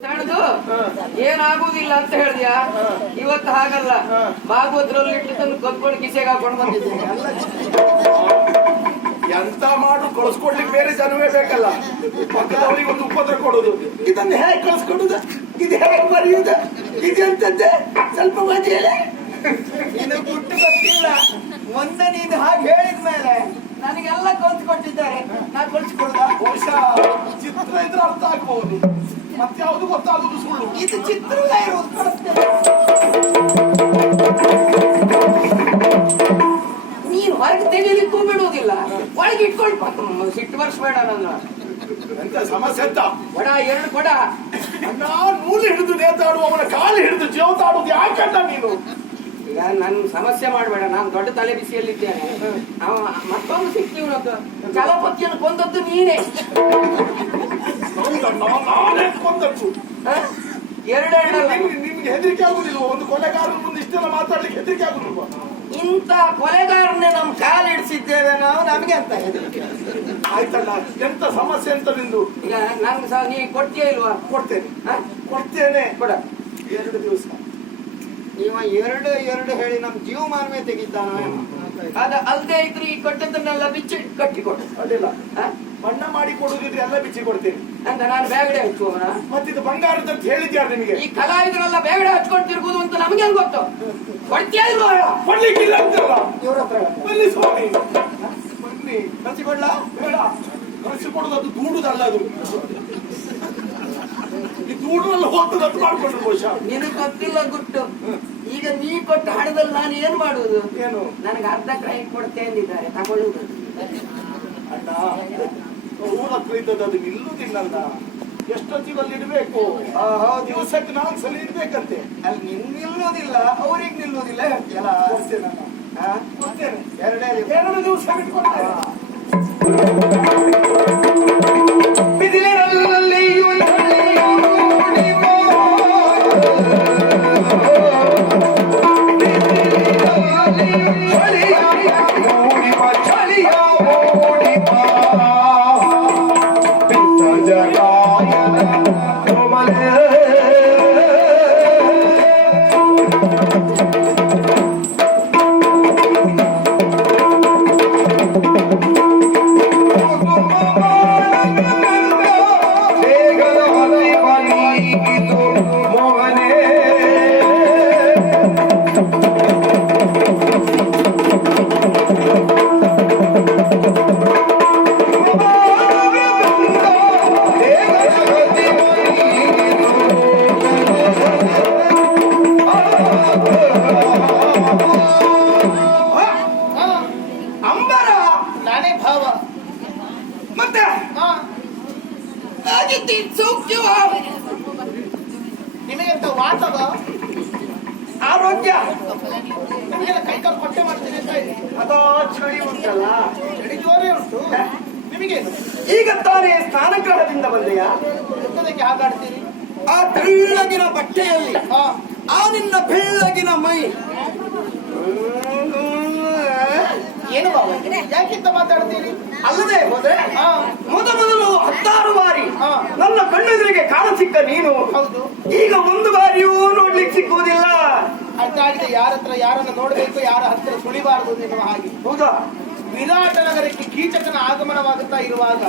ತಡೆದು ಏನಾಗುವುದಿಲ್ಲ ಅಂತ ಹೇಳಿದ್ಯಾ? ಇವತ್ತು ಹಾಗಲ್ಲ. ಭಾಗವತರಲ್ಲಿ ಇಟ್ಟು ತಂದು ಕದ್ಕೊಂಡು ಕಿಸೆಗೆ ಹಾಕೊಂಡು ಬಂದಿದ್ದೀನಿ ಎಂತ ಮಾಡು ಕಳ್ಸ್ಕೊಡ್ಲಿಕ್ಕೆ ಬೇರೆ ಜನವೇ ಬೇಕಲ್ಲ. ಪಕ್ಕದವರಿಗೆ ಒಂದು ಉಪದ್ರ ಕೊಡೋದು. ಇದನ್ನ ಹೇಗೆ ಕಳ್ಸ್ಕೊಡುದು? ಇದು ಹೇಗೆ ಬರೆಯುದು? ಇದು ಎಂತದ್ದೆ? ಸ್ವಲ್ಪ ಮಾತಿ ಹೇಳಿ. ಇದು ಗುಟ್ಟು ಗೊತ್ತಿಲ್ಲ. ಮೊನ್ನೆ ನೀನು ಹಾಗೆ ಹೇಳಿದ ಮೇಲೆ ನನಗೆಲ್ಲ ಕಲ್ಸ್ಕೊಟ್ಟಿದ್ದಾರೆ ನಾ ಕಳ್ಸಿಕೊಡುದ? ಬಹುಶಃ ಚಿತ್ರ ಇದ್ರೆ ಅರ್ಥ ಆಗ್ಬಹುದು ಮತ್ಯಾವುದು ಗೊತ್ತಾಗುದು ಸುಳ್ಳು ಇದು ಚಿತ್ರವೇ ಇರೋದು. ನೀನು ಹೊರಗೆ ತೆಗೀಲಿಕ್ಕೂ ಬಿಡುವುದಿಲ್ಲ ಒಳಗೆ ಇಟ್ಕೊಂಡು ಸಿಟ್ಟು ಬರ್ಸ್ಬೇಡ ನನ್ನ ಎಂತ ಸಮಸ್ಯೆ ಅಂತ ಕೊಡ ಎರಡು ಕೊಡ ಅಣ್ಣ ನೂಲು ಹಿಡಿದು ನೇತಾಡು ಅವನ ಕಾಲು ಹಿಡಿದು ಜೀವತಾಡುದು ಯಾಕಂತ ನೀನು? ಈಗ ನನ್ ಸಮಸ್ಯೆ ಮಾಡಬೇಡ. ನಾನು ದೊಡ್ಡ ತಲೆ ಬಿಸಿಯಲ್ಲಿದ್ದೇನೆ. ಮತ್ತೊಂದು ಸಿಕ್ತೀವಿ ಚಲಪತಿಯನ್ನು ಕೊಂದದ್ದು ನೀನೇ. ನಾನೇ ಕೊಂದದ್ದು ನಿಮ್ಗೆ ಹೆದರಿಕೆ ಆಗುದಿಲ್ವ? ಒಂದು ಕೊಲೆಗಾರನ ಮುಂದೆ ಇಷ್ಟೆಲ್ಲ ಮಾತಾಡ್ಲಿಕ್ಕೆ ಹೆದರಿಕೆ ಆಗುದಿಲ್ವಾ? ಇಂಥ ಕೊಲೆಗಾರನ್ನೇ ನಮ್ ಕಾಲು ಇಡಿಸಿದ್ದೇವೆ ನಾವು ನಮಗೆ ಅಂತ ಹೆದರಿಕೆ. ಆಯ್ತಲ್ಲ ಎಂತ ಸಮಸ್ಯೆ ಅಂತ ನಿಂದು? ಈಗ ನನ್ಗೆ ಸಹ ನೀ ಕೊಡ್ತೀಯ ಇಲ್ವಾ? ಕೊಡ್ತೇನೆ? ಕೊಡ್ತೇನೆ. ಕೊಡ. ಎರಡು ದಿವಸ. ನೀವ ಎರಡು ಎರಡು ಹೇಳಿ ನಮ್ ಜೀವಮಾನವೇ ತೆಗಿದ್ದಾನ ಅದ ಅಲ್ದೇ ಇದ್ರೆ ಈ ಕೊಟ್ಟದನ್ನೆಲ್ಲ ಬಿಚ್ಚಿ ಕಟ್ಟಿಕೊಡು. ಅದಿಲ್ಲ ಹ? ಬಣ್ಣ ಮಾಡಿ ಕೊಡುದಿದ್ರೆ ಎಲ್ಲ ಬಿಚ್ಚಿ ಕೊಡ್ತೀನಿ. ಅಂತ ನಾನು ಬೇಗಡೆ ಹಚ್ಚುವವನ ಮತ್ತಿದು ಬಂಗಾರದ ಅಂತ ಹೇಳಿದ್ಯಾರು ನಿಮಗೆ? ಈ ಕಲಾವಿದರೆಲ್ಲ ಬೇಗಡೆ ಹಚ್ಕೊಂಡು ತಿರುಗುದು ಅಂತ ನಮಗೆ ಹೆಂಗ್ ಗೊತ್ತು? ಕೊಡ್ತೀಯ ಕೊಡ್ಲಿಕ್ಕಿಲ್ಲ ಅಂತಲ್ಲ. ಇವ್ರ ಹತ್ರ ಬನ್ನಿ ಸ್ವಾಮಿ. ಬನ್ನಿ. ಹಚ್ಚಿಕೊಳ್ಳ ಬೇಡ. ಕಳಿಸಿಕೊಡುದು ಅದು ದೂಡುದಲ್ಲ ಅದು. ಈ ದೂಡಲ್ಲಿ ಹೋಗ್ತದೆ ಅದು ಮಾಡ್ಕೊಂಡ್ರು ಬಹುಶಃ. ನಿನಗೆ ಗೊತ್ತಿಲ್ಲ ಗುಟ್ಟು. ಈಗ ನೀ ಕೊಟ್ಟ ಹಣದಲ್ಲಿ ನಾನು ಏನ್ ಮಾಡುವುದು ಏನು? ನನಗೆ ಅರ್ಧ ಕ್ರೈ ಕೊಡ್ತೇನೆ ತಗೊಳ್ಳುದು. ತಗೊಳ್ಳುವುದು ಅಣ್ಣ ಹತ್ರ ಇದ್ದದ್ದು ಅದು ನಿಲ್ಲುದಿಲ್ಲಲ್ಲ ಎಷ್ಟೊತ್ತಿನಲ್ಲಿ ಇಡಬೇಕು? ದಿವಸಕ್ಕೆ ನಾಲ್ಕು ಸಲ ಇಡ್ಬೇಕಂತೆ. ಅಲ್ಲಿ ನಿನ್ ನಿಲ್ಲುವುದಿಲ್ಲ ಅವ್ರಿಗೆ ನಿಲ್ಲೋದಿಲ್ಲ ಹೇಳ್ತೀಯಲ್ಲ? ಕೊಡ್ತೇನೆ ನಾನು. ಕೊಡ್ತೇನೆ ಎರಡೇ. ಎರಡು ದಿವಸ ಬಿಟ್ಕೊಡ್ತೇನೆ. ಉಂಟಲ್ಲ ಚಳಿ ಜೋರೇ ಉಂಟು. ನಿಮಗೇನು ಈಗ ತಾನೇ ಸ್ನಾನಗ್ರಹದಿಂದ ಬಂದೆಯಾ? ಎಂತದಕ್ಕೆ ಹಾಗಾಡ್ತೀರಿ? ಆ ತೆಳ್ಳಗಿನ ಬಟ್ಟೆಯಲ್ಲಿ. ಆ ನಿನ್ನ ಬೆಳ್ಳಗಿನ ಮೈ. ಏನು ಭಾವ ಯಾಕಿಂತ ಮಾತಾಡ್ತೀರಿ? ಅಲ್ಲದೆ ಹೋದ್ರೆ ಹಾ. ಮೊದ ಮೊದಲು ಹತ್ತಾರು ಬಾರಿ. ನನ್ನ ಕಣ್ಣೆದುರಿಗೆ ಕಾಣ ಸಿಕ್ಕ ನೀನು. ಹೌದು. ಈಗ ಒಂದು ಬಾರಿಯೂ ನೋಡ್ಲಿಕ್ಕೆ ಸಿಕ್ಕುವುದಿಲ್ಲ. ಅರ್ಥ ಆಗಿದೆ ಯಾರ ಹತ್ರ ಯಾರನ್ನ ನೋಡಬೇಕು ಯಾರ ಹತ್ತಿರ ಸುಳಿಬಾರದು ಎನ್ನುವ ಹಾಗೆ. ಹೌದಾ? ವಿರಾಟ ನಗರಕ್ಕೆ ಕೀಚಕನ ಆಗಮನವಾಗುತ್ತಾ ಇರುವಾಗ.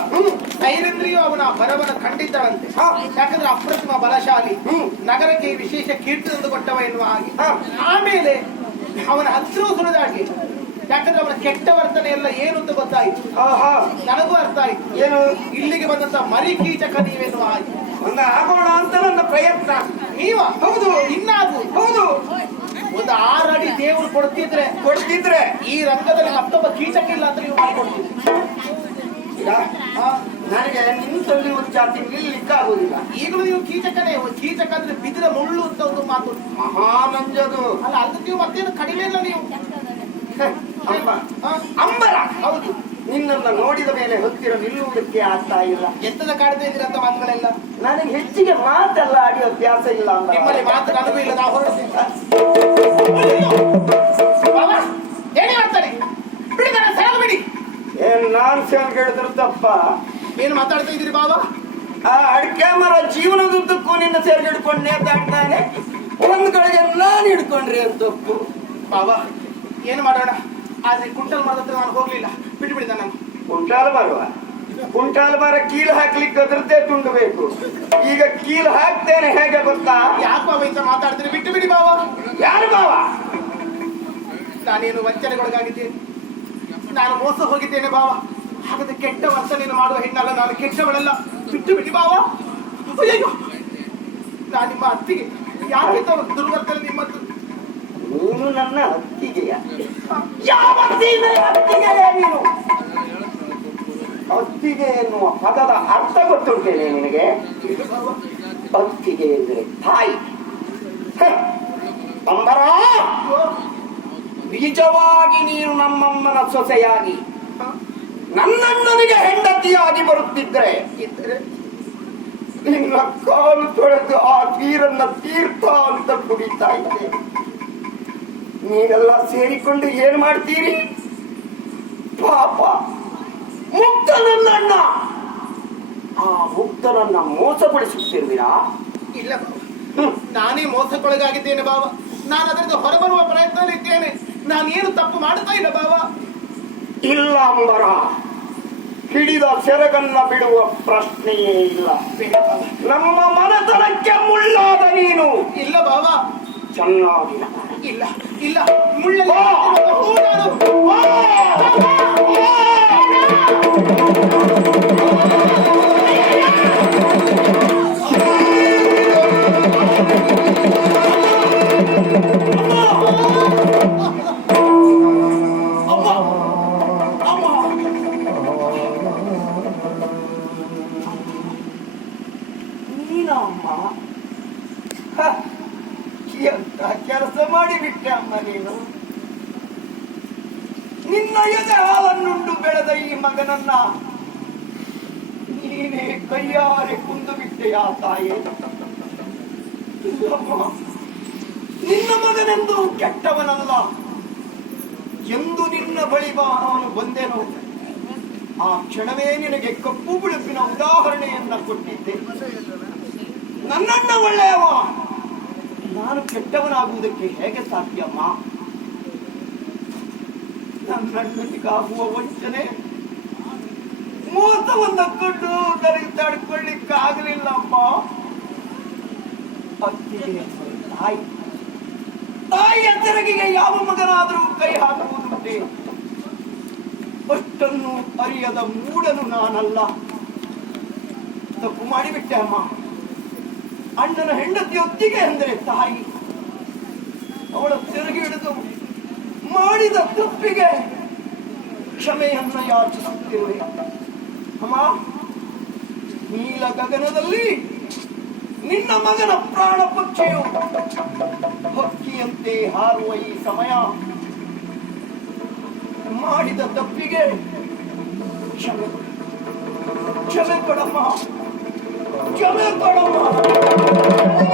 ಸೈರಂದ್ರಿಯು ಅವನ ಬರವನ್ನು ಕಂಡಿದ್ದಾನಂತೆ ಹಾ. ಯಾಕಂದ್ರೆ ಅಪ್ರತಿಮ ಬಲಶಾಲಿ. ನಗರಕ್ಕೆ ವಿಶೇಷ ಕೀರ್ತಿ ತಂದು ಕೊಟ್ಟವ ಎನ್ನುವ ಹಾಗೆ. ಆಮೇಲೆ ಅವನ ಹತ್ರ ಸುಳಿದಾಗಿ. ಯಾಕಂದ್ರೆ ಅವನ ಕೆಟ್ಟ ವರ್ತನೆ ಎಲ್ಲ ಏನು ಅಂತ ಗೊತ್ತಾಯ್ತು. ಆಹಾ. ನನಗೂ ಅರ್ಥ ಆಯ್ತು. ಏನು? ಇಲ್ಲಿಗೆ ಬಂದಂತ ಮರಿ ಕೀಚಕ ನೀವೆನ್ನುವ ಹಾಗೆ. ಒಂದು ಆಗೋಣ ಅಂತ ನನ್ನ ಪ್ರಯತ್ನ. ನೀವ? ಹೌದು. ಇನ್ನಾದ್ರು. ಹೌದು. ಒಂದು ಆರು ಅಡಿ ದೇವರು ಕೊಡ್ತಿದ್ರೆ ಕೊಡ್ತಿದ್ರೆ ಈ ರಂಗದಲ್ಲಿ ಮತ್ತೊಬ್ಬ ಕೀಚಕ ಇಲ್ಲ ಅಂತ ನೀವು ಮಾಡ್ಕೊಡ್ತೀವಿ ಈಗ. ನನಗೆ ನಿಂತಲ್ಲಿ ಒಂದು ಜಾತಿ ನಿಲ್ಲಿಕ್ಕಾಗುವುದಿಲ್ಲ ಈಗಲೂ ನೀವು ಕೀಚಕನೇ ಕೀಚಕ ಅಂದ್ರೆ ಬಿದಿರ ಮುಳ್ಳು ಅಂತ ಒಂದು ಮಾತು. ಮಹಾನಂಜದು ಅಲ್ಲ ಅದು ನೀವು ಮತ್ತೇನು ಕಡಿಮೆ ಇಲ್ಲ ನೀವು? ಅಂಬರ. ಹೌದು. ನಿನ್ನೆಲ್ಲ ನೋಡಿದ ಮೇಲೆ ಹತ್ತಿರ ನಿಲ್ಲುವುದಕ್ಕೆ ಆಗ್ತಾ ಇಲ್ಲ. ಎತ್ತದ ಕಾಡ್ತಾ ಇದ್ದೀರ ಅಂತ ಮಾತುಗಳೆಲ್ಲ? ನನಗೆ ಹೆಚ್ಚಿಗೆ ಮಾತೆಲ್ಲ ಆಡಿ ಅಭ್ಯಾಸ ಇಲ್ಲ. ನಿಮ್ಮಲ್ಲಿ ಮಾತು ನನಗೂ ಇಲ್ಲ ನಾವು ಹೊರಡ್ತೀವಿ ಏನ್ ನಾನ್ ಕೇಳಿದ್ರು ತಪ್ಪ? ಏನ್ ಮಾತಾಡ್ತಾ ಇದ್ದೀರಿ ಬಾಬಾ? ಆ ಅಡಿಕೆ ಮರ ಜೀವನದುದ್ದಕ್ಕೂ ನಿನ್ನ ಸೇರಿ ಹಿಡ್ಕೊಂಡು ನೇತಾಡ್ತಾನೆ ಒಂದ್ ಕಡೆಗೆ ನಾನು ಹಿಡ್ಕೊಂಡ್ರಿ ಅಂತ ತಪ್ಪು. ಬಾಬಾ ಏನು ಮಾಡೋಣ? ಆದ್ರೆ ಕುಂಟಲ್ ಮರದ ಹತ್ರ ನಾನು ಹೋಗ್ಲಿಲ್ಲ. ಬಿಟ್ಟು ಬಿಡಿದ ನಾನು ಕುಂಟಾಲ ಬರುವ ಕುಂಟಾಲ ಮರ ಕೀಲ್ ಹಾಕ್ಲಿಕ್ಕೆ ಅದರದ್ದೇ ತುಂಡು ಬೇಕು ಈಗ ಕೀಲ್ ಹಾಕ್ತೇನೆ ಹೇಗೆ ಗೊತ್ತಾ? ಯಾಕೆ ಇಂತ ಮಾತಾಡ್ತೀರಿ? ಬಿಟ್ಟು ಬಿಡಿ ಬಾವ. ಯಾರು ಬಾವ? ನಾನೇನು ವಂಚನೆಗೊಳಗಾಗಿದ್ದೇನೆ ನಾನು ಮೋಸ ಹೋಗಿದ್ದೇನೆ ಬಾವ. ಹಾಗಾದ್ರೆ ಕೆಟ್ಟ ವರ್ತನೆಯನ್ನು ಮಾಡುವ ಹೆಣ್ಣಲ್ಲ ನಾನು ಕೆಟ್ಟವಳಲ್ಲ. ಬಿಟ್ಟು ಬಿಡಿ ಬಾವ. ನಾ ನಾನು ನಿಮ್ಮ ಅತ್ತಿಗೆ. ಯಾರು ತ- ದುರ್ವರ್ತನೆ ನಿಮ್ಮದ್ದು ನೀನು ನನ್ನ ಅತ್ತಿಗೆಯ. ಯಾವ ಅತ್ತಿಗೆಯ? ಅತ್ತಿಗೆ ಎನ್ನುವ ಪದದ ಅರ್ಥ ಗೊತ್ತುಂಟೇನೆ ನಿನಗೆ? ಒಪ್ಪಿಗೆ ಎಂದರೆ ತಾಯಿ. ಅಂಬರ! ನಿಜವಾಗಿ ನೀನು ನಮ್ಮಮ್ಮನ ಸೊಸೆಯಾಗಿ. ನನ್ನಣ್ಣನಿಗೆ ಹೆಂಡತಿಯಾಗಿ ಬರುತ್ತಿದ್ರೆ ನಿನ್ನ ಕಾಲು ತೊಳೆದು ಆ ನೀರನ್ನ ತೀರ್ಥ ಅಂತ ಕುಡಿತಾ ಇದ್ದೆ. ನೀವೆಲ್ಲ ಸೇರಿಕೊಂಡು ಏನ್ ಮಾಡ್ತೀರಿ? ಪಾಪ ಮುಕ್ತ ನನ್ನಣ್ಣ ಆ ಮುಕ್ತನನ್ನ ಮೋಸಗೊಳಿಸುತ್ತಿರುವಿರಾ? ಇಲ್ಲ. ನಾನೇ ಮೋಸಕ್ಕೊಳಗಾಗಿದ್ದೇನೆ ಬಾವ ನಾನು ಅದರಿಂದ ಹೊರಬರುವ ಪ್ರಯತ್ನದಲ್ಲಿ ಇದ್ದೇನೆ. ನಾನು ಏನು ತಪ್ಪು ಮಾಡುತ್ತಾ ಇಲ್ಲ ಬಾಬ. ಇಲ್ಲ ಅಂಬರ. ಹಿಡಿದ ಸೆರಗನ್ನ ಬಿಡುವ ಪ್ರಶ್ನೆಯೇ ಇಲ್ಲ. ನಮ್ಮ ಮನತನಕ್ಕೆ ಮುಳ್ಳಾದ ನೀನು. ಇಲ್ಲ ಬಾಬ. ಚೆನ್ನಾಗಿಲ್ಲ. ಇಲ್ಲ ಇಲ್ಲ. ಮುಳ್ಳಲ್ಲಿ ಎಂದು ನಿನ್ನ ಬಳಿ ಬಾ, ನಾನು ಬಂದೆನು. ಆ ಕ್ಷಣವೇ ನಿನಗೆ ಕಪ್ಪು ಬಿಳುಪಿನ ಉದಾಹರಣೆಯನ್ನ ಕೊಟ್ಟಿದ್ದೆ. ನನ್ನಣ್ಣ ಒಳ್ಳೆಯವ. ನಾನು ಕೆಟ್ಟವನಾಗುವುದಕ್ಕೆ ಹೇಗೆ ಸಾಧ್ಯಮ್ಮ ನನ್ನಣ್ಣನಿಗಾಗುವ ವಂಚನೆ. ಮೋಸವನ್ನ ಕಂಡು ನನಗೆ ತಡ್ಕೊಳ್ಳಿಕ್ಕಾಗಲಿಲ್ಲಮ್ಮ ಅತ್ತಿಗೆ ತಾಯಿ. ತಾಯಿ ತೆರಗಿಗೆ ಯಾವ ಮಗನಾದರೂ ಕೈ ಹಾಕುವುದುಂಟೆ ಅಷ್ಟನ್ನು ಅರಿಯದ ಮೂಡನು ನಾನಲ್ಲ. ತಪ್ಪು ಮಾಡಿಬಿಟ್ಟೆ ಅಮ್ಮ. ಅಣ್ಣನ ಹೆಂಡತಿಯೊತ್ತಿಗೆ ಅಂದರೆ ತಾಯಿ. ಅವಳ ತಿರುಗಿ ಹಿಡಿದು ಮಾಡಿದ ತಪ್ಪಿಗೆ ಕ್ಷಮೆಯನ್ನ ಯಾಚಿಸುತ್ತಿರುವೆ ಅಮ್ಮ, ನೀಲ ಗಗನದಲ್ಲಿ ನಿನ್ನ ಮಗನ ಪ್ರಾಣ ಪಕ್ಷಿಯು ಹಕ್ಕಿಯಂತೆ ಹಾರುವ ಈ ಸಮಯ ಮಾಡಿದ ತಪ್ಪಿಗೆ ಕ್ಷಮೆ. ಕ್ಷಮೆ ಕೊಡಮ್ಮ. ಕ್ಷಮೆ ಕೊಡಮ್ಮ.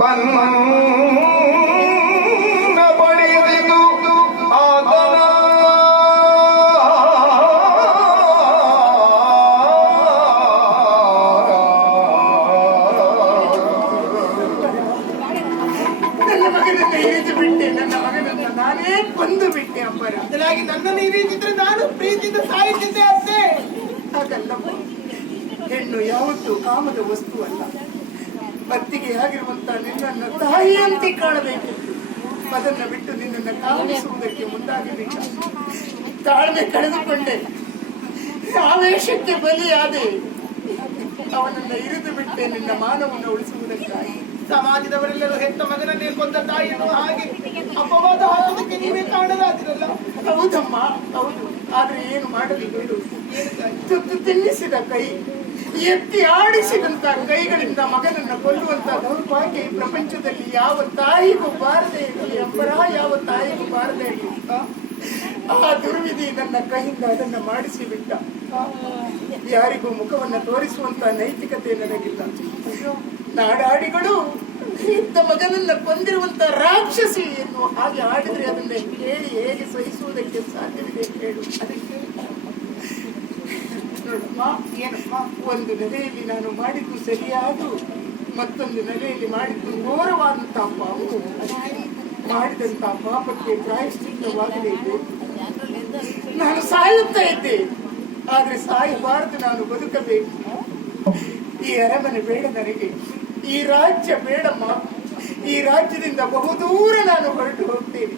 ಬನ್ನ ಬಳಿದಿತು ಆತನ ನನ್ನ ಮಗನನ್ನ ಇರಿದು ಬಿಟ್ಟೆ, ನನ್ನ ಮಗನನ್ನ ನಾನೇ ಕೊಂದು ಬಿಟ್ಟೆ ಅಪ್ಪರ ಬದಲಾಗಿ ನನ್ನನ್ನು ರೀತಿ ನಾನು ಪ್ರೀತಿಯಿಂದ ಸಾಯುತ್ತಿದ್ದೆ ಅತ್ತೆ ಹಾಗಲ್ಲಪ್ಪ ಹೆಣ್ಣು ಯಾವತ್ತು ಕಾಮದ ವಸ್ತು ಅಲ್ಲ. ಭಕ್ತಿಗೆ ನಿನ್ನನ್ನು ತಾಯಿಯಂತೆ ಕಾಣಬೇಕು. ಅದನ್ನ ಬಿಟ್ಟು ನಿನ್ನನ್ನು ಕಾಣಿಸುವುದಕ್ಕೆ ಮುಂದಾಗಬೇಕ ತಾಳ್ಮೆ ಕಳೆದುಕೊಂಡೆ. ಆವೇಶಕ್ಕೆ ಬಲಿಯಾದೆ. ಅವನನ್ನ ಇರಿದು ಬಿಟ್ಟೆ ನಿನ್ನ ಮಾನವನ್ನು ಉಳಿಸುವುದಕ್ಕಾಗಿ. ಸಮಾಜದವರೆಲ್ಲರೂ ಹೆತ್ತ ಮಗನನ್ನೇ ಕೊಂದ ತಾಯಿಯನ್ನು ಹಾಗೆ ಅಪವಾದ ಹಾಕೋದಕ್ಕೆ ನೀವೇ ಕಾಣಲಾಗಿರಲ್ಲ ಹೌದಮ್ಮ ಹೌದು. ಆದ್ರೆ ಏನು ಮಾಡಲಿ? ತುತ್ತು ತಿನ್ನಿಸಿದ ಕೈ ಎತ್ತಿ ಆಡಿಸಿದಂತ ಕೈಗಳಿಂದ ಮಗನನ್ನ ಕೊಲ್ಲುವಂತ ದೌರ್ಭಾಗ್ಯ ಈ ಪ್ರಪಂಚದಲ್ಲಿ ಯಾವ ತಾಯಿಗೂ ಬಾರದೆ ಇರಲಿ ಅಬ್ಬರ ಯಾವ ತಾಯಿಗೂ ಬಾರದೆ ಇರಲಿ ಆ ದುರ್ವಿಧಿ ನನ್ನ ಕೈಯಿಂದ ಅದನ್ನ ಮಾಡಿಸಿ ಬಿಟ್ಟ. ಯಾರಿಗೂ ಮುಖವನ್ನ ತೋರಿಸುವಂತ ನೈತಿಕತೆ ನನಗಿಲ್ಲ. ನಾಡಾಡಿಗಳು ಇಂಥ ಮಗನನ್ನ ಕೊಂದಿರುವಂತ ರಾಕ್ಷಸಿ ಎನ್ನುವ ಹಾಗೆ ಆಡಿದ್ರೆ ಅದನ್ನ ಹೇಳಿ ಹೇಗೆ ಸಹಿಸುವುದಕ್ಕೆ ಸಾಧ್ಯವಿದೆ ಹೇಳು ಅದಕ್ಕೆ ಏನಮ್ಮ ಒಂದು ನೆಲೆಯಲ್ಲಿ ನಾನು ಮಾಡಿದ್ದು ಸರಿಯಾದು, ಮತ್ತೊಂದು ನೆಲೆಯಲ್ಲಿ ಮಾಡಿದ್ದು ಘೋರವಾದಂತಹ ಪಾಪು ಅದಕ್ಕೆ ಮಾಡಿದಂತ ಪಾಪಕ್ಕೆ ಪ್ರಾಯಶ್ಚಿತ್ತವಾಗಬೇಕು ನಾನು ಸಾಯುತ್ತಾ ಇದ್ದೆ, ಆದ್ರೆ ಸಾಯಬಾರದು, ನಾನು ಬದುಕಬೇಕು. ಈ ಅರಮನೆ ಬೇಡ ನನಗೆ, ಈ ರಾಜ್ಯ ಬೇಡಮ್ಮ. ಈ ರಾಜ್ಯದಿಂದ ಬಹುದೂರ ನಾನು ಹೊರಟು ಹೋಗ್ತೇನೆ.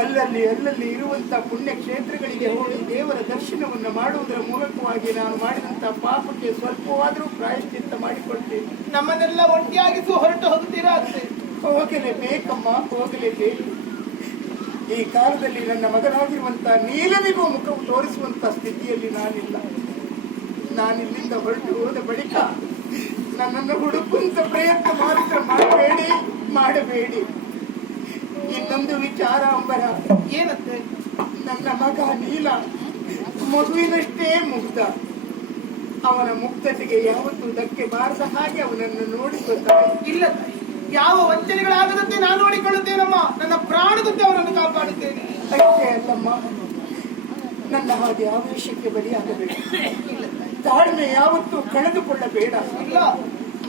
ಅಲ್ಲಲ್ಲಿ ಅಲ್ಲಲ್ಲಿ ಇರುವಂತಹ ಪುಣ್ಯ ಕ್ಷೇತ್ರಗಳಿಗೆ ಹೋಗಿ ದೇವರ ದರ್ಶನವನ್ನು ಮಾಡುವುದರ ಮೂಲಕವಾಗಿ ನಾನು ಮಾಡಿದಂತ ಪಾಪಕ್ಕೆ ಸ್ವಲ್ಪವಾದರೂ ಪ್ರಾಯಶ್ಚಿತ್ತ ಮಾಡಿಕೊಡ್ತೀನಿ ನಮ್ಮನ್ನೆಲ್ಲ ಒಟ್ಟಿಯಾಗಿಸು ಹೊರಟು ಹೋಗುತ್ತೀರಾ ಬೇಕಮ್ಮ ಹೋಗಲೇಬೇಕಮ್ಮ ಹೋಗಲೇಬೇಕು ಈ ಕಾಲದಲ್ಲಿ ನನ್ನ ಮಗನಾಗಿರುವಂತಹ ನೀಲನಿಗೂ ಮುಖವು ತೋರಿಸುವಂತ ಸ್ಥಿತಿಯಲ್ಲಿ ನಾನಿಲ್ಲ. ನಾನಿಲ್ಲಿಂದ ಹೊರಟು ಹೋದ ಬಳಿಕ ನನ್ನನ್ನು ಹುಡುಕುವಂತ ಪ್ರಯತ್ನ ಮಾತ್ರ ಮಾಡಬೇಡಿ ಮಾಡಬೇಡಿ. ಇನ್ನೊಂದು ವಿಚಾರ ಅಂಬರ. ಏನತ್ತೆ ನನ್ನ ಮಗ ನೀಲ ಮಗುವಿನಷ್ಟೇ ಮುಗ್ಧ. ಅವನ ಮುಕ್ತತೆಗೆ ಯಾವತ್ತೂ ಧಕ್ಕೆ ಬಾರದ ಹಾಗೆ ಅವನನ್ನು ನೋಡಿಕೊಳ್ತಾನೆ ಇಲ್ಲ ಯಾವ ವಂಚನೆಗಳಾಗದಂತೆ ನಾನು ನೋಡಿಕೊಳ್ಳುತ್ತೇನಮ್ಮ? ನನ್ನ ಪ್ರಾಣದಂತೆ ಅವರನ್ನು ಕಾಪಾಡುತ್ತೇನೆ. ಅಷ್ಟೇ ಅಲ್ಲಮ್ಮ ನನ್ನ ಹಾಗೆ ಆವೇಶಕ್ಕೆ ಬಲಿಯಾಗಬೇಡ. ತಾಳ್ಮೆ ಯಾವತ್ತೂ ಕಳೆದುಕೊಳ್ಳಬೇಡ. ಇಲ್ಲ.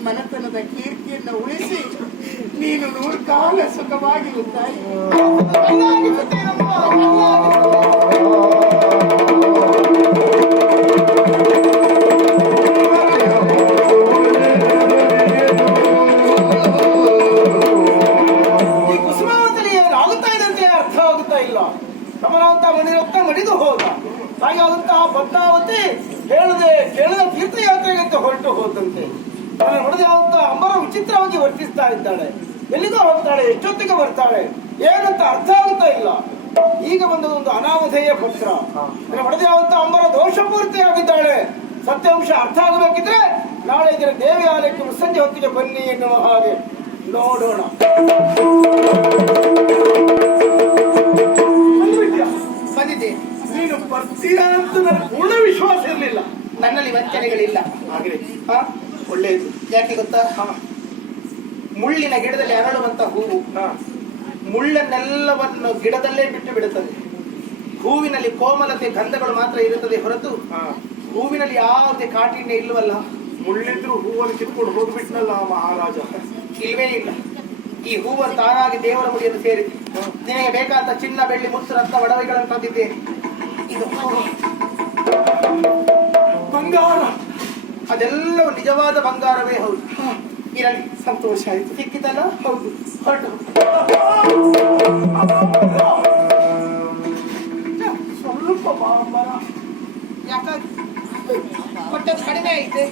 ಮನತನದ ಕೀರ್ತಿಯನ್ನು ಉಳಿಸಿ ನೀನು ನೂರು ಕಾಲ ಸುಖವಾಗಿರು ಹೊಡೆದಂತ ಅಂಬರ ದೋಷಪೂರ್ತಿ ಆಗಿದ್ದಾಳೆ ಸತ್ಯಾಂಶ ಅರ್ಥ ಆಗಬೇಕಿದ್ರೆ ನಾಳೆ ಇದರ ದೇವಾಲಯಕ್ಕೆ ಸಂಜೆ ಹೊತ್ತಿಗೆ ಬನ್ನಿ ಎನ್ನುವ ಹಾಗೆ ನೋಡೋಣ? ಬಂದಿದ್ದೆ. ನೀನು ಬರ್ತೀಯ ಅಂತ ನನಗೆ ಪೂರ್ಣ ವಿಶ್ವಾಸ ಇರಲಿಲ್ಲ. ನನ್ನಲ್ಲಿ ವಂಚನೆಗಳಿಲ್ಲ. ಹಾಗೆ. ಹಾ? ಒಳ್ಳೆಯದು ಯಾಕೆ ಗೊತ್ತಾ? ಮುಳ್ಳಿನ ಗಿಡದಲ್ಲಿ ಅರಳುವಂತ ಹೂವು ಮುಳ್ಳನ್ನೆಲ್ಲವನ್ನು ಗಿಡದಲ್ಲೇ ಬಿಟ್ಟು ಬಿಡುತ್ತದೆ. ಹೂವಿನಲ್ಲಿ ಕೋಮಲತೆ ಗಂಧಗಳು ಮಾತ್ರ ಇರುತ್ತದೆ ಹೊರತು ಹೂವಿನಲ್ಲಿ ಯಾವುದೇ ಕಾಠಿಣ್ಯ ಇಲ್ಲವಲ್ಲ? ಮುಳ್ಳಿದ್ರು ಹೂವನ್ನು ಕಿತ್ಕೊಂಡು ಹೋಗ್ಬಿಟ್ನಲ್ಲ ಮಹಾರಾಜ. ಇಲ್ವೇ ಇಲ್ಲ. ಈ ಹೂವನ್ನು ತಾನಾಗಿ ದೇವರ ಮುಡಿಯನ್ನು ಸೇರಿದೆ ನಿನಗೆ ಬೇಕಾದ ಚಿನ್ನ ಬೆಳ್ಳಿ ಮುತ್ತು ರತ್ನ ಒಡವೆಗಳನ್ನು ತಂದಿದ್ದೇನೆ ಇದು ಬಂಗಾರ. ಅದೆಲ್ಲವೂ ನಿಜವಾದ ಬಂಗಾರವೇ ಹೌದು. ಇರಲಿ. ಸಂತೋಷ ಆಯ್ತು. ಸಿಕ್ಕಿತಲ್ಲ? ಹೌದು. ಹೊರಟು. ಯಾಕಾಗಿ ಕೊಟ್ಟದ್ದು ಕಡಿಮೆ ಐತೆ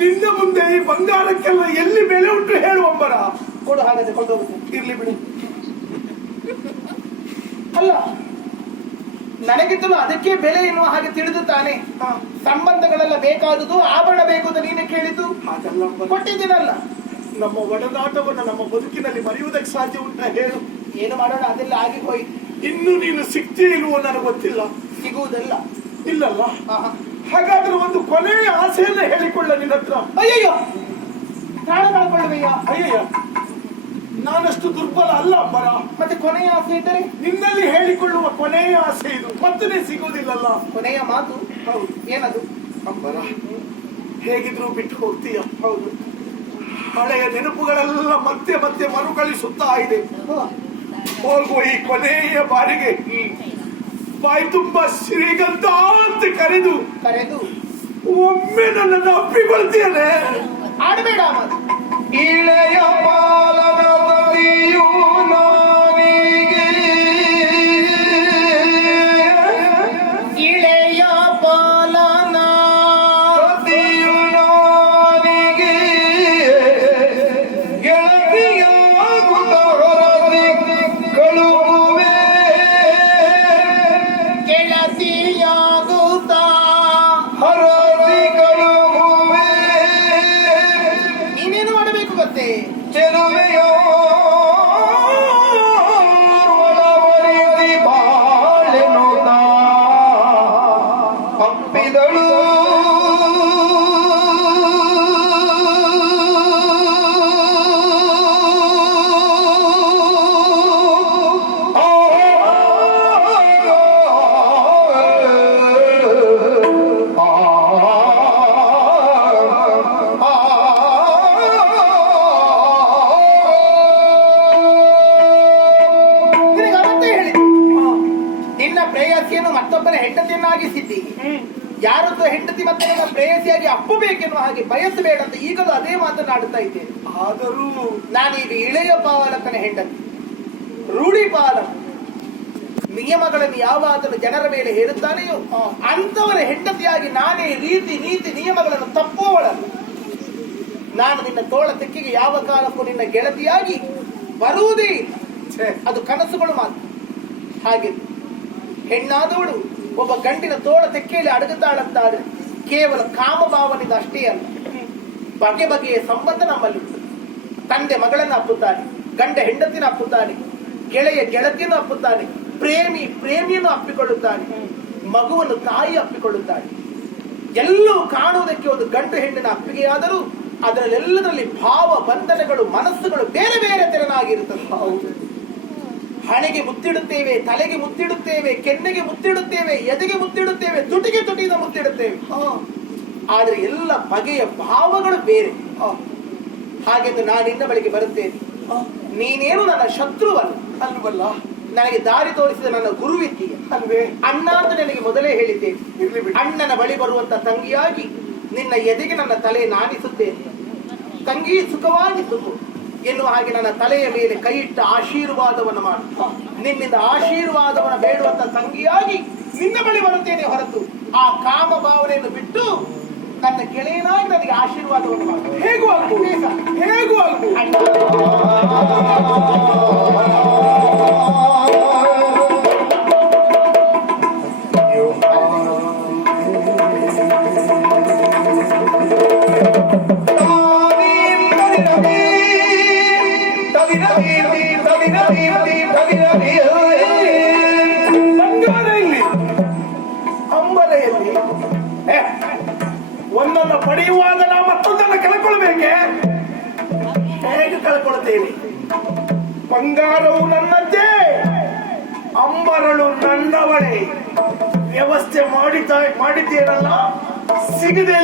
ನಿನ್ನ ಮುಂದೆ ಈ ಬಂಗಾರಕ್ಕೆಲ್ಲ ಎಲ್ಲಿ ಬೆಲೆ ಉಂಟು ಹೇಳುವಂಬರ ಕೊಡು ಹಾಗಾದ್ರೆ ಕೊಂಡೋಗುತ್ತೆ ಇರ್ಲಿ ಬಿಡು. ಅಲ್ಲ ನನಗಿದ್ದಲು ಅದಕ್ಕೆ ಬೆಲೆ ಎನ್ನುವ ಹಾಗೆ ತಿಳಿದು ತಾನೆ. ಸಂಬಂಧಗಳೆಲ್ಲ ಬೇಕಾದುದು ಆಭರಣ ಬೇಕು ಅಂತ ನೀನೇ ಕೇಳಿದ್ದು. ಕೊಟ್ಟಿದ್ದೀನಲ್ಲ. ನಮ್ಮ ಒಡನಾಟವನ್ನು ನಮ್ಮ ಬದುಕಿನಲ್ಲಿ ಮರೆಯುವುದಕ್ಕೆ ಸಾಧ್ಯ ಉಂಟ ಹೇಳು. ಏನು ಮಾಡೋಣ ಅದೆಲ್ಲ ಆಗಿ ಹೋಯ್ತು. ಇನ್ನು ನೀನು ಸಿಗ್ತೀಯ ಇಲ್ವೋ ನನಗೆ ಗೊತ್ತಿಲ್ಲ. ಸಿಗುವುದಲ್ಲ. ಇಲ್ಲಲ್ಲ. ಹಾಗಾದ್ರೆ ಒಂದು ಕೊನೆಯ ಆಸೆಯನ್ನ ಹೇಳಿಕೊಳ್ಳ ನಿನ್ನ ಹತ್ರ. ಅಯ್ಯಯ್ಯೋ! ಪ್ರಾಣ ಅಯ್ಯಯ್ಯ! ನಾನಷ್ಟು ದುರ್ಬಲ ಅಲ್ಲ ಬರ ಮತ್ತೆ ಕೊನೆಯ ಆಸೆ ಇದ್ದರೆ? ನಿನ್ನಲ್ಲಿ ಹೇಳಿಕೊಳ್ಳುವ ಕೊನೆಯ ಆಸೆ ಇದು. ಮತ್ತೆ ಸಿಗೋದಿಲ್ಲಲ್ಲ ಕೊನೆಯ ಮಾತು? ಹೌದು. ಏನದು? ಅಂಬರ ಹೇಗಿದ್ರು ಬಿಟ್ಟು ಹೋಗ್ತೀಯ. ಹೌದು. ಹಳೆಯ ನೆನಪುಗಳೆಲ್ಲ ಮತ್ತೆ ಮತ್ತೆ ಮರುಕಳಿಸುತ್ತಾ ಇದೆ. ಹೋಗುವ ಈ ಕೊನೆಯ ಬಾರಿಗೆ ಬಾಯಿ ತುಂಬ ಶ್ರೀಗಂಧ ಅಂತ ಕರೆದು ಕರೆದು ಒಮ್ಮೆ ನನ್ನನ್ನು ಅಪ್ಪಿಕೊಳ್ತೀಯನೆ ಆಡಬೇಡ ಇಳೆಯ ಬಾಲನ ಆಡುತ್ತಾ ಇದ್ದೇನೆ ಆದರೂ ನಾನೀಗ ಇಳೆಯ ಪಾಲಕನ ಹೆಂಡತಿ, ರೂಢಿ ಪಾಲಕ ನಿಯಮಗಳನ್ನು ಯಾವಾಗಲೂ ಜನರ ಮೇಲೆ ಹೇರುತ್ತಾನೆಯೋ ಅಂತವರ ಹೆಂಡತಿಯಾಗಿ ನಾನೇ ರೀತಿ, ನೀತಿ, ನಿಯಮಗಳನ್ನು ತಪ್ಪುವಳಲ್ಲ ನಾನು ನಿನ್ನ ತೋಳ ತೆಕ್ಕಿಗೆ ಯಾವ ಕಾಲಕ್ಕೂ ನಿನ್ನ ಗೆಳತಿಯಾಗಿ ಬರುವುದೇ. ಅದು ಕನಸುಗಳು ಮಾತ್ರ. ಹಾಗೆ ಹೆಣ್ಣಾದವಳು ಒಬ್ಬ ಗಂಡಿನ ತೋಳ ತೆಕ್ಕೆಯಲ್ಲಿ ಅಡಗುತ್ತಾಳಂತಾದ್ರೆ ಕೇವಲ ಕಾಮಭಾವನಿಂದ ಅಷ್ಟೇ ಅಲ್ಲ. ಬಗೆ ಬಗೆಯ ಸಂಬಂಧ ನಮ್ಮಲ್ಲಿ ಉಂಟು. ತಂದೆ ಮಗಳನ್ನು ಅಪ್ಪುತ್ತಾನೆ ಗಂಡ ಹೆಂಡತಿನ ಅಪ್ಪುತ್ತಾನೆ ಗೆಳೆಯ ಗೆಳತಿಯನ್ನು ಅಪ್ಪುತ್ತಾನೆ ಪ್ರೇಮಿ ಪ್ರೇಮಿಯನ್ನು ಅಪ್ಪಿಕೊಳ್ಳುತ್ತಾನೆ ಮಗುವನ್ನು ತಾಯಿ ಅಪ್ಪಿಕೊಳ್ಳುತ್ತಾನೆ. ಎಲ್ಲವೂ ಕಾಣುವುದಕ್ಕೆ ಒಂದು ಗಂಡು ಹೆಣ್ಣಿನ ಅಪ್ಪಿಗೆಯಾದರೂ ಅದರಲ್ಲೆಲ್ಲದರಲ್ಲಿ ಭಾವ ಬಂಧನಗಳು ಮನಸ್ಸುಗಳು ಬೇರೆ ಬೇರೆ ತೆರನಾಗಿರುತ್ತದೆ ಹಣೆಗೆ ಮುತ್ತಿಡುತ್ತೇವೆ ತಲೆಗೆ ಮುತ್ತಿಡುತ್ತೇವೆ ಕೆನ್ನೆಗೆ ಮುತ್ತಿಡುತ್ತೇವೆ ಎದೆಗೆ ಮುತ್ತಿಡುತ್ತೇವೆ ತುಟಿಗೆ ತುಟಿಯಿಂದ ಮುತ್ತಿಡುತ್ತೇವೆ. ಆದ್ರೆ ಎಲ್ಲ ಬಗೆಯ ಭಾವಗಳು ಬೇರೆ. ಹಾಗೆಂದು ನಾನು ನಿನ್ನ ಬಳಿಗೆ ಬರುತ್ತೇನೆ. ನೀನೇನು ನನ್ನ ಶತ್ರುವಲ್ಲ. ಅಲ್ವಲ್ಲ? ನನಗೆ ದಾರಿ ತೋರಿಸಿದ ನನ್ನ ಗುರುವಿದ್ದೀಯ. ಅಲ್ವೇ? ಅಣ್ಣ ಅಂತ ನನಗೆ ಮೊದಲೇ ಹೇಳಿದ್ದೇನೆ. ಅಣ್ಣನ ಬಳಿ ಬರುವಂತ ತಂಗಿಯಾಗಿ ನಿನ್ನ ಎದೆಗೆ ನನ್ನ ತಲೆ ನಾನಿಸುತ್ತೇನೆ. ತಂಗಿ ಸುಖವಾಗಿ ಸುಖ ಎನ್ನುವ ಹಾಗೆ ನನ್ನ ತಲೆಯ ಮೇಲೆ ಕೈ ಇಟ್ಟ ಆಶೀರ್ವಾದವನ್ನು ಮಾಡು. ನಿನ್ನಿಂದ ಆಶೀರ್ವಾದವನ್ನು ಬೇಡುವಂತ ತಂಗಿಯಾಗಿ ನಿನ್ನ ಬಳಿ ಬರುತ್ತೇನೆ ಹೊರತು. ಆ ಕಾಮ ಭಾವನೆಯನ್ನು ಬಿಟ್ಟು ನನ್ನ ಗೆಳೆಯನಾಗಿ ನನಗೆ ಆಶೀರ್ವಾದವನ್ನು ಮಾಡು ಹೇಗೂ ಆಗ್ಬೋದು? ಬೇಗ. ಹೇಗೂ ಆಗ್ಬೋದು? Thank ಬಂಗಾರ ಪಡೆಯುವಾಗ ನಾವು ಮತ್ತೊಂದನ್ನು ಕಳ್ಕೊಳ್ಬೇಕೆ? ಹೇಗೆ ಕಳ್ಕೊಳ್ತೇನೆ? ಬಂಗಾರವು ನನ್ನದ್ದೇ ಅಂಬರಳು ನನ್ನವಳೆ. ವ್ಯವಸ್ಥೆ ಮಾಡಿದ್ದ ಮಾಡಿದ್ದೇನಲ್ಲ ಸಿಗದೆ